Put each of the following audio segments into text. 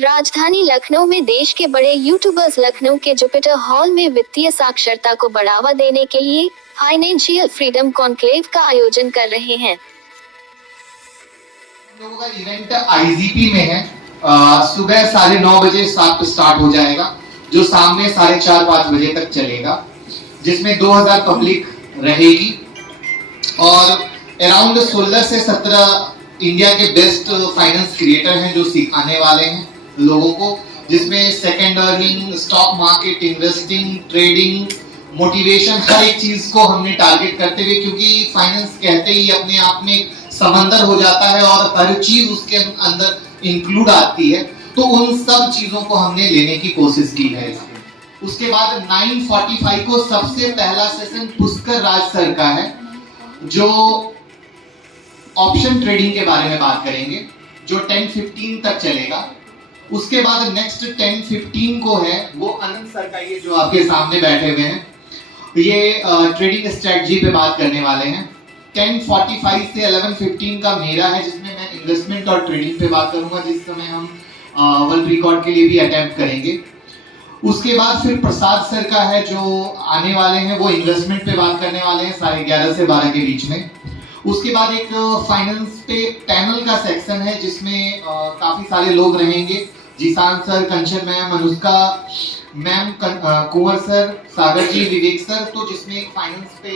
राजधानी लखनऊ में देश के बड़े यूट्यूबर्स लखनऊ के जुपिटर हॉल में वित्तीय साक्षरता को बढ़ावा देने के लिए फाइनेंशियल फ्रीडम कॉन्क्लेव का आयोजन कर रहे हैं। लोगों का इवेंट आईजीपी में है। सुबह 9:30 बजे स्टार्ट हो जाएगा, जो शाम में 4:30-5 बजे तक चलेगा, जिसमें 2000 पब्लिक रहेगी और अराउंड 16 से 17 इंडिया के बेस्ट फाइनेंस क्रिएटर हैं जो सिखाने वाले हैं लोगों को, जिसमें second earning, stock market, investing, trading, motivation, हर एक चीज को हमने टारगेट करते हुए, क्योंकि फाइनेंस कहते ही अपने आप में एक समंदर हो जाता है और हर चीज उसके अंदर इंक्लूड आती है, तो उन सब चीजों को हमने लेने की कोशिश की है। उसके बाद 9:45 को सबसे पहला सेशन पुष्कर राज सर का है, जो ऑप्शन ट्रेडिंग के बारे में बात करेंगे, जो 10:15 तक चलेगा। उसके बाद नेक्स्ट 10:15 को है वो अनंत सर का, ये जो आपके सामने बैठे हुए हैं, ये ट्रेडिंग स्ट्रेटजी पे बात करने वाले हैं। 10:45 से 11:15 का मेरा है, जिसमें मैं इन्वेस्टमेंट और ट्रेडिंग पे बात करूंगा, जिस समय हम वर्ल्ड रिकॉर्ड के लिए भी अटेम्प्ट करेंगे। उसके बाद फिर प्रसाद सर का है, जो आने वाले हैं, वो इन्वेस्टमेंट पे बात करने वाले हैं 11:30 से 12 के बीच में। उसके बाद एक फाइनेंस पे पैनल का सेक्शन है, जिसमें काफी सारे लोग रहेंगे, जीसान सर, कंचन मैम, अनुष्का मैम, कुंवर सर, सागर जी, विवेक सर, तो जिसमें फाइनेंस पे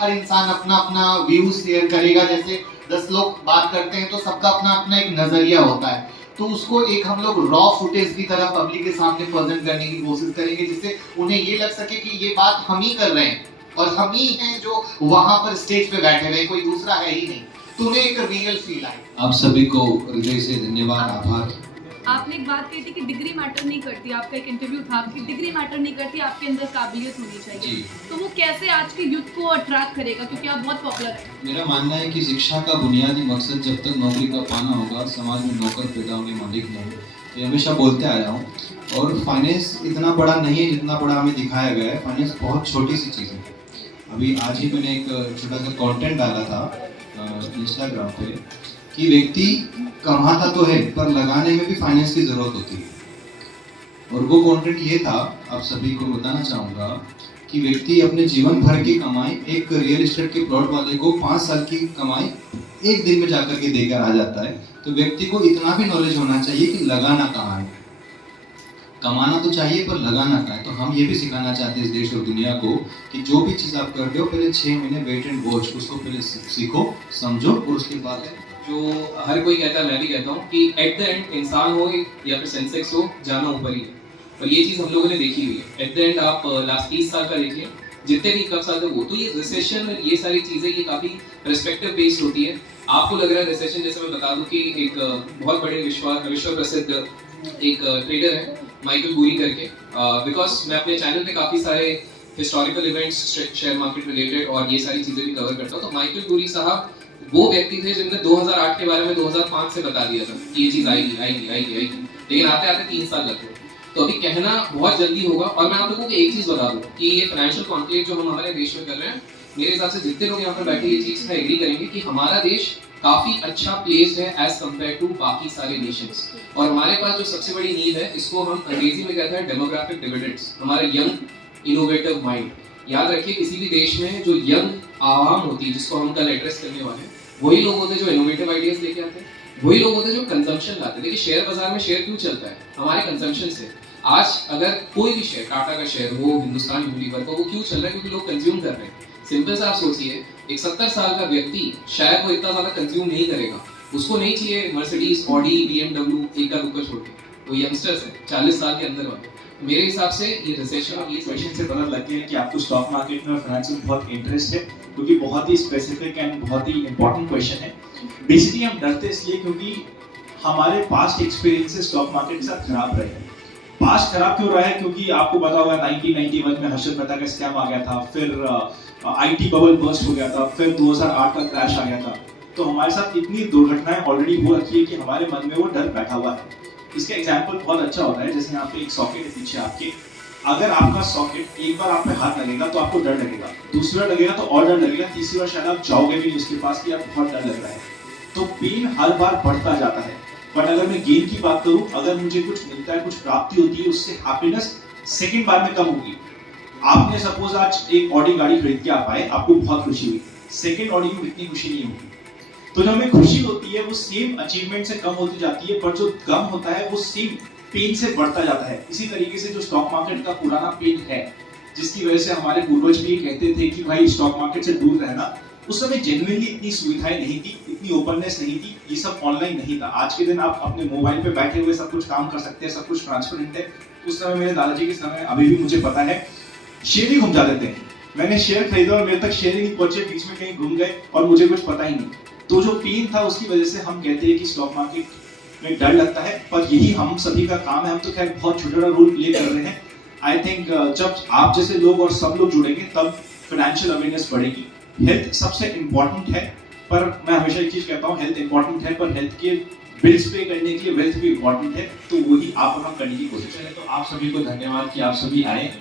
हर इंसान अपना अपना व्यू शेयर करेगा। जैसे 10 लोग बात करते हैं तो सबका अपना अपना एक नजरिया होता है, तो उसको एक हम लोग रॉ फुटेज की तरह पब्लिक के सामने प्रेजेंट करने की कोशिश करेंगे, जिससे उन्हें ये लग सके कि ये बात हम ही कर रहे हैं और हम ही हैं जो वहां पर स्टेज पे बैठे हुए, कोई दूसरा है ही नहीं, तो उन्हें एक रियल फील आए। आप सभी को हृदय से धन्यवाद, आभार। आपने एक बात कही थी कि डिग्री मैटर नहीं करती, आपका एक इंटरव्यू था कि डिग्री मैटर नहीं करती, आपके अंदर काबिलियत होनी चाहिए, तो वो कैसे आज के यूथ को अट्रैक्ट करेगा, क्योंकि आप बहुत पॉपुलर हैं। मेरा मानना है कि शिक्षा का बुनियादी मकसद जब तक नौकरी का पाना होगा, समाज में नौकर पैदा होंगे, मालिक नहीं होंगे। ये हमेशा बोलते आया हूँ, और फाइनेंस इतना बड़ा नहीं है जितना बड़ा हमें दिखाया गया है। फाइनेंस बहुत छोटी सी चीज़ है। अभी आज ही मैंने एक छोटा सा कंटेंट डाला था इंस्टाग्राम पे कि व्यक्ति कमाता तो है पर लगाने में भी फाइनेंस की जरूरत होती है, और वो कंटेंट ये था, आप सभी को बताना चाहूँगा कि व्यक्ति अपने जीवन भर की कमाई एक रियल एस्टेट के प्लॉट वाले को 5 साल की कमाई एक दिन में जाकर के देकर आ जाता है। तो व्यक्ति को इतना भी नॉलेज होना चाहिए कि लगाना कहाँ है। कमाना तो चाहिए पर लगाना कहाँ है। तो हम ये भी सिखाना चाहते हैं इस देश और दुनिया को कि जो भी चीज़ आप कर रहे हो, पहले 6 महीने वेट एंड वॉच, उसको पहले सीखो, समझो, और उसके बाद जो हर कोई कहता है, मैं भी कहता हूँ कि एट द एंड इंसान हो या फिर सेंसेक्स हो, जाना ऊपर ही है, और ये चीज़ हम लोगों ने देखी हुई है। एट द एंड आप लास्ट 30 साल का देखिए, जितने भी कब साल तक हो, तो ये रिसेशन, ये सारी चीज़ें ये काफ़ी पर्सपेक्टिव बेस्ड होती है। आपको लग रहा है रिसेशन, जैसे मैं बता दूं कि एक बहुत बड़े विश्व प्रसिद्ध एक ट्रेडर है माइकल बुरी करके, बिकॉज मैं अपने चैनल पे काफ़ी सारे historical events, share market related और ये सारी चीज़ें भी कवर करता हूँ। तो माइकल बुरी साहब वो व्यक्ति थे जिनने 2008 के बारे में 2005 से बता दिया था कि ये चीज़ आएगी आएगी आएगी आएगी, लेकिन आते आते 3 साल लगते। तो अभी कहना बहुत जल्दी होगा। और मैं आप लोगों को एक चीज़ बता दूं कि ये फाइनेंशियल कॉन्क्लेव जो हम हमारे देश में कर रहे हैं, मेरे हिसाब से जितने लोग यहाँ पर बैठे ये चीज़ का एग्री करेंगे कि हमारा देश काफ़ी अच्छा प्लेस है एज कम्पेयर टू बाकी सारे नेशंस। और हमारे पास जो सबसे बड़ी नीड है, इसको हम अंग्रेजी में कहते हैं डेमोग्राफिक डिविडेंड्स, हमारे यंग इनोवेटिव माइंड। याद रखिए, किसी भी देश में जो यंग आवाम होती है, जिसको हम कल एड्रेस करने वाले हैं, वही लोग होते हैं जो इनोवेटिव आइडियाज लेके आते हैं, वही लोग होते हैं जो कंजम्पशन लाते हैं। देखिए, शेयर बाजार में शेयर क्यों चलता है? हमारे कंजम्पशन से। आज अगर कोई भी शेयर, टाटा का शेयर हो, हिंदुस्तान यूनिलीवर का, वो क्यों चल रहा है? क्योंकि लोग कंज्यूम कर रहे हैं। सिंपल सा आप सोचिए, एक 70 साल का व्यक्ति शायद वो इतना ज्यादा कंज्यूम नहीं करेगा, उसको नहीं चाहिए मर्सिडीज, ऑडी, BMW, एक का दुक्का छोड़ के। वो यंगस्टर्स है 40 साल के अंदर वाले। मेरे हिसाब से ये रिसेशन और ये क्वेश्चन से पता लगती है कि आपको स्टॉक मार्केट में और फाइनेंस में बहुत इंटरेस्ट है, क्योंकि बहुत ही स्पेसिफिक एंड बहुत ही इंपॉर्टेंट क्वेश्चन है। बेसिकली हम डरते इसलिए क्योंकि हमारे पास्ट एक्सपीरियंसेस स्टॉक मार्केट के साथ खराब रहे हैं। पास्ट खराब क्यों रहा है? क्योंकि आपको पता होगा 1991 में हर्षद मेहता का स्कैम आ गया था, फिर IT बबल बर्स्ट हो गया था, फिर 2008 का क्रैश आ गया था। तो हमारे साथ इतनी दुर्घटनाएं ऑलरेडी हो रखी है कि हमारे मन में वो डर बैठा हुआ है। इसका एग्जाम्पल बहुत अच्छा होता है, जैसे यहाँ पे एक सॉकेट है पीछे आपके, अगर आपका सॉकेट एक बार आप पे हाथ लगेगा तो आपको डर लगेगा, दूसरी बार लगेगा तो और डर लगेगा, तीसरी बार शायद आप जाओगे भी उसके पास कि आप बहुत डर लग रहा है। तो पेन हर बार बढ़ता जाता है। बट अगर मैं गेन की बात करूं, अगर मुझे कुछ मिलता है, कुछ प्राप्ति होती है, उससे हैप्पीनेस सेकंड बार में कम होगी। आपने सपोज आज एक ऑडी गाड़ी खरीद के आप आए, आपको बहुत खुशी हुई, सेकंड ऑडी में इतनी खुशी नहीं होगी। तो जो हमें खुशी होती है वो सेम अचीवमेंट से कम होती जाती है, पर जो गम होता है वो सेम पेन से बढ़ता जाता है। इसी तरीके से जो स्टॉक मार्केट का पुराना पेन है, जिसकी वजह से हमारे पूर्वज भी कहते थे कि भाई स्टॉक मार्केट से दूर रहना, उस समय जेन्युइनली इतनी सुविधाएं नहीं थी, इतनी ओपननेस नहीं थी, ये सब ऑनलाइन नहीं था। आज के दिन आप अपने मोबाइल पे बैठे हुए सब कुछ काम कर सकते हैं, सब कुछ ट्रांसपेरेंट है। उस समय मेरे दादाजी के समय, अभी भी मुझे पता है, शेयर ही घूम जाते थे। मैंने शेयर खरीदा और मेरे तक शेयर ही नहीं पहुंचे, बीच में कहीं घूम गए और मुझे कुछ पता ही नहीं। तो जो पेन था उसकी वजह से हम कहते हैं कि स्टॉक मार्केट में डर लगता है, पर यही हम सभी का काम है। हम तो खैर बहुत छोटा रोल प्ले कर रहे हैं। आई थिंक जब आप जैसे लोग और सब लोग जुड़ेंगे तब फाइनेंशियल अवेयरनेस बढ़ेगी। हेल्थ सबसे इम्पोर्टेंट है, पर मैं हमेशा एक चीज कहता हूँ, हेल्थ इम्पोर्टेंट है, पर हेल्थ के बिल्स पे करने के लिए वेल्थ भी इम्पोर्टेंट है। तो वही आप और हम करने की कोशिश करें। तो आप सभी को धन्यवाद कि आप सभी आए।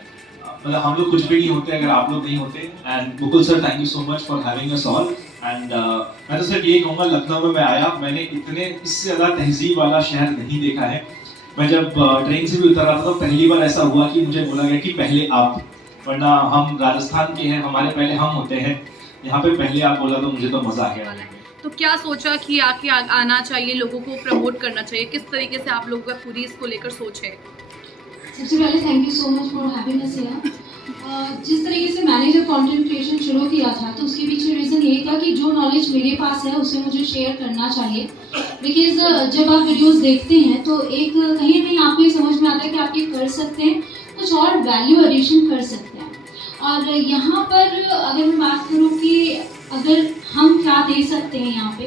मतलब हम लोग कुछ भी नहीं होते अगर आप लोग नहीं होते। And Mukul sir, thank you so much for having us all. And मैं तो सिर्फ ये कहूँगा, लखनऊ में मैं आया, मैंने इतने इससे ज़्यादा तहजीब वाला शहर नहीं देखा है। मैं जब ट्रेन से भी उतर रहा था तो पहली बार ऐसा हुआ कि मुझे बोला गया कि पहले आप, वरना हम राजस्थान के हैं, हमारे पहले हम होते हैं। यहाँ पे पहले आप बोला तो मुझे तो मज़ा आ गया। तो क्या सोचा कि आके आना चाहिए, लोगों को प्रमोट करना चाहिए, किस तरीके से आप लोगों का पूरी इसको लेकर सोच है? सबसे पहले thank you so much for having us here. जिस तरीके से मैंने जब कंटेंट क्रिएशन शुरू किया था तो उसके पीछे रीज़न ये था कि जो नॉलेज मेरे पास है उसे मुझे शेयर करना चाहिए। बिकॉज जब आप वीडियोस देखते हैं तो एक कहीं ना कहीं आपको ये समझ में आता है कि आप ये कर सकते हैं, कुछ और वैल्यू एडिशन कर सकते हैं। और यहाँ पर अगर मैं बात करूँ कि अगर हम क्या दे सकते हैं यहाँ पे,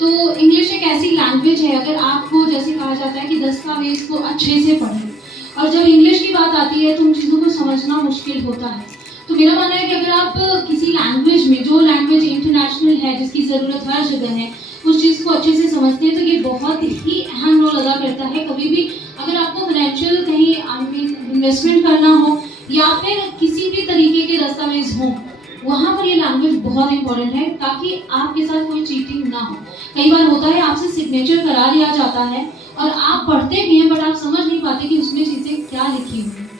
तो इंग्लिश एक ऐसी लैंग्वेज है, अगर आपको जैसे कहा जाता है कि दस्तावेज को अच्छे से पढ़ें, और जब इंग्लिश की बात आती है तो उन चीज़ों को समझना मुश्किल होता है। तो मेरा मानना है कि अगर आप किसी लैंग्वेज में, जो लैंग्वेज इंटरनेशनल है, जिसकी ज़रूरत हर जगह है, उस चीज़ को अच्छे से समझते हैं तो ये बहुत ही अहम रोल अदा करता है। कभी भी अगर आपको फाइनेंशियल कहीं इन्वेस्टमेंट करना हो या फिर किसी भी तरीके के दस्तावेज हों, वहाँ पर ये लैंग्वेज बहुत इंपॉर्टेंट है, ताकि आपके साथ कोई चीटिंग ना हो। कई बार होता है आपसे सिग्नेचर करा लिया जाता है और आप पढ़ते भी हैं बट आप समझ नहीं पाते कि उसमें चीज़ें क्या लिखी हुई हैं।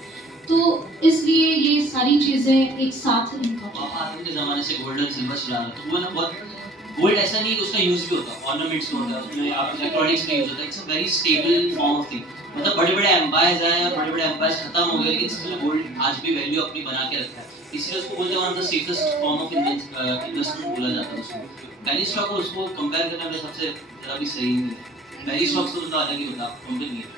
तो इसलिए ये सारी चीज़ें एक साथ आज के ज़माने से गोल्ड एंड सिल्वर चलाना, तो वो ना बहुत गोल्ड ऐसा नहीं, उसका यूज़ भी होता है, ऑर्नामेंट्स में होता है, उसमें आप इलेक्ट्रॉनिक्स में यूज़ होता है। It's a very stable form of thing. मतलब बड़े बड़े एम्पायर्स आए और बड़े बड़े एम्पायर्स खत्म हो गए, लेकिन स्टिल गोल्ड आज भी वैल्यू अपनी बना के रखा है। इसलिए उसको बोलते हैं one of the safest form of investment बोला जाता है उसको। पैनी स्टॉक को उसको कंपेयर करने में सबसे ज़रा भी सही नहीं है। पैनी स्टॉक से तो अलग ही होता है, कंपेयर नहीं है।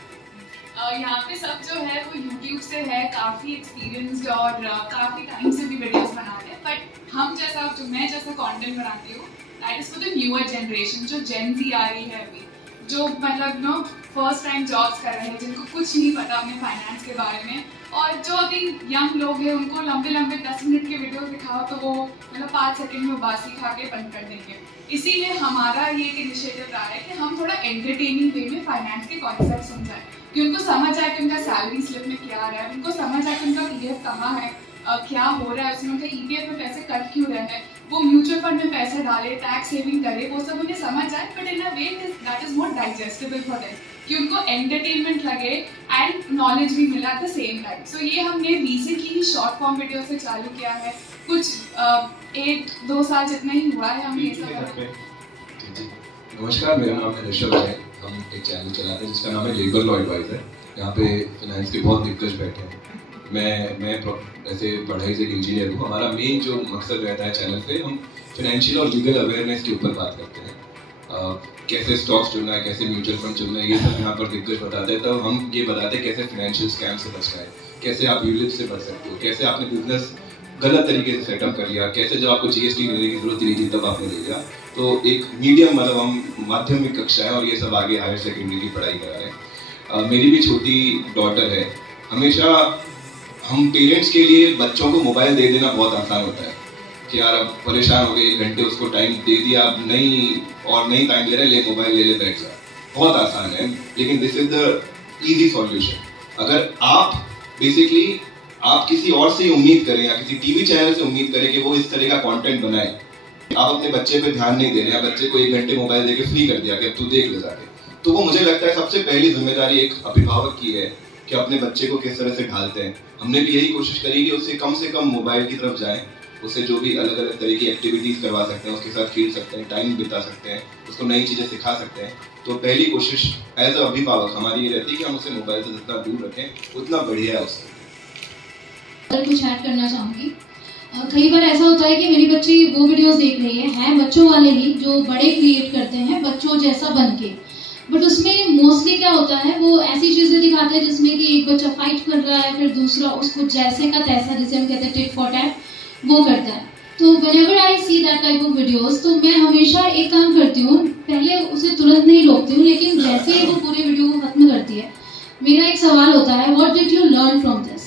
यहाँ पे सब जो है वो YouTube से है, काफ़ी एक्सपीरियंस्ड और काफ़ी टाइम से भी वीडियोस बनाते हैं। बट हम जैसा, जो मैं जैसा कंटेंट बनाती हूँ, that is for the newer generation, जो जेन ज़ी आ रही है अभी, जो मतलब नो फर्स्ट टाइम जॉब्स कर रहे हैं, जिनको कुछ नहीं पता अपने फाइनेंस के बारे में, और जो अभी यंग लोग हैं उनको लंबे लंबे 10 मिनट के वीडियो दिखाओ तो वो मतलब 5 सेकंड में बासी खा के बंद कर देंगे। इसीलिए हमारा ये एक इनिशिएटिव रहा है कि हम थोड़ा एंटरटेनिंग वे में फाइनेंस के कॉन्सेप्ट समझाएं, कि उनको समझ आए कि उनका सैलरी स्लिप में क्या आ रहा है, उनको समझ आए कि उनका पीएफ कहाँ है, क्या हो रहा है उसमें, उनके ईपीएफ में पैसे कट क्यों रहे हैं, वो म्यूचुअल फंड में पैसे डाले, टैक्स सेविंग करे, वो सब उन्हें समझ आए, but in a way that is more digestible for them, कि उनको एंटरटेनमेंट लगे एंड नॉलेज भी मिला एट द सेम टाइम। सो ये हमने रिसेंटली ही शॉर्ट फॉर्म वीडियो से चालू किया है, कुछ 1-2 साल जितना ही हुआ है हम ये सब। नमस्कार, मेरा नाम है ऋषभ है। हम एक चैनल चलाते हैं जिसका नाम है लेबर लॉ एडवाइजर। यहाँ पे फाइनेंस के बहुत दिग्गज बैठे हैं। मैं ऐसे पढ़ाई से इंजीनियर हूँ। हमारा मेन जो मकसद रहता है चैनल पे, हम फाइनेंशियल और लीगल अवेयरनेस के ऊपर बात करते हैं। कैसे स्टॉक्स चुनना है, कैसे म्यूचुअल फंड चुनना है, ये सब यहाँ पर दिग्गज बताते हैं। तो हम ये बताते हैं कैसे फाइनेंशियल स्कैम से बचना है, कैसे आप यूलिप से बच सकते हो, कैसे आपने बिजनेस गलत तरीके से सेटअप कर लिया, कैसे जब आपको जीएसटी देने की जरूरत नहीं थी तब आपने ले लिया। तो एक मीडियम, मतलब हम माध्यमिक कक्षा है और ये सब आगे हायर सेकेंडरी की पढ़ाई करा रहे हैं। मेरी भी छोटी डॉटर है। हमेशा हम पेरेंट्स के लिए बच्चों को मोबाइल दे देना बहुत आसान होता है कि यार अब परेशान हो गए, 1 घंटे उसको टाइम दे दिया, अब नहीं टाइम ले रहे, ले मोबाइल ले बैठ जा। बहुत आसान है, लेकिन this is the easy solution. अगर आप बेसिकली आप किसी और से उम्मीद करें या किसी टीवी चैनल से उम्मीद करें कि वो इस तरह का कंटेंट बनाए, आप अपने बच्चे पे ध्यान नहीं दे रहे हैं, बच्चे को 1 घंटे मोबाइल देके फ्री कर दिया कि अब तू देख ले जाके, तो वो मुझे लगता है सबसे पहली जिम्मेदारी एक अभिभावक की है कि अपने बच्चे को किस तरह से ढालते हैं। हमने भी यही कोशिश करी कि उससे कम से कम मोबाइल की तरफ जाएं, उससे जो भी अलग अलग तरह की एक्टिविटीज़ करवा सकते हैं, उसके साथ खेल सकते हैं, टाइम बिता सकते हैं, उसको नई चीज़ें सिखा सकते हैं। तो पहली कोशिश एज अ अभिभावक हमारी ये रहती है कि हम उसे मोबाइल से जितना दूर रखें उतना बढ़िया है उससे। कुछ ऐड करना चाहूँगी। कई बार ऐसा होता है कि मेरी बच्ची वो वीडियोस देख रही है बच्चों वाले ही जो बड़े क्रिएट करते हैं बच्चों जैसा बन के, बट उसमें मोस्टली क्या होता है वो ऐसी चीज़ें दिखाते हैं जिसमें कि एक बच्चा फाइट कर रहा है, फिर दूसरा उसको जैसे का तैसा, जिसे हम कहते हैं टिट फॉर टैट, वो करता है। तो whenever I see that type of videos, तो मैं हमेशा एक काम करती हूँ, पहले उसे तुरंत नहीं रोकती हूँ, लेकिन जैसे ही वो पूरे वीडियो को खत्म करती है मेरा एक सवाल होता है, what did you learn from this?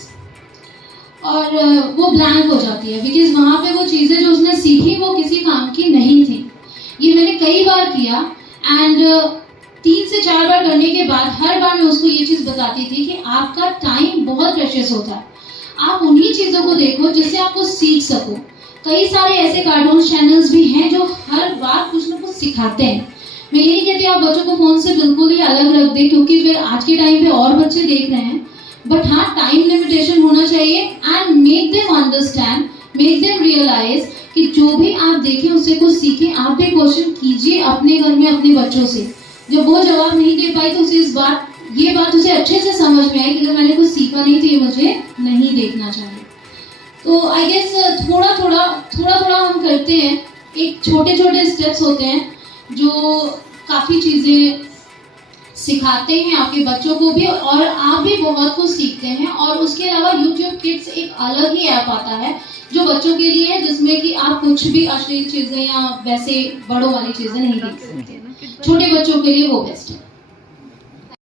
और वो ब्लैंक हो जाती है, बिकॉज वहाँ पे वो चीज़ें जो उसने सीखी वो किसी काम की नहीं थी। ये मैंने कई बार किया एंड 3 से 4 बार करने के बाद हर बार मैं उसको ये चीज़ बताती थी कि आपका टाइम बहुत प्रेशियस होता है, आप उन्हीं चीज़ों को देखो जिससे आपको सीख सको। कई सारे ऐसे कार्टून चैनल्स भी हैं जो हर बार कुछ ना कुछ सिखाते हैं। मैं ये नहीं कहती आप बच्चों को फ़ोन से बिल्कुल ही अलग रख दें, क्योंकि फिर आज के टाइम पे और बच्चे देख रहे हैं, बट हाँ टाइम लिमिटेशन होना चाहिए and make them understand, make them realise कि जो भी आप देखें उससे कुछ सीखें। आप भी क्वेश्चन कीजिए अपने घर में अपने बच्चों से, जब वो जवाब नहीं दे पाई तो उसे ये बात उसे अच्छे से समझ में आई कि अगर मैंने कुछ सीखा नहीं तो ये मुझे नहीं देखना चाहिए। तो आई गेस थोड़ा थोड़ा हम करते हैं, एक छोटे छोटे स्टेप्स होते हैं जो काफ़ी चीज़ें सिखाते हैं आपके बच्चों को भी, और आप भी बहुत कुछ सीखते हैं। और उसके अलावा YouTube Kids एक अलग ही ऐप आता है जो बच्चों के लिए है, जिसमें कि आप कुछ भी अश्लील चीज़ें या वैसे बड़ों वाली चीज़ें नहीं देख सकते। छोटे बच्चों के लिए वो बेस्ट है।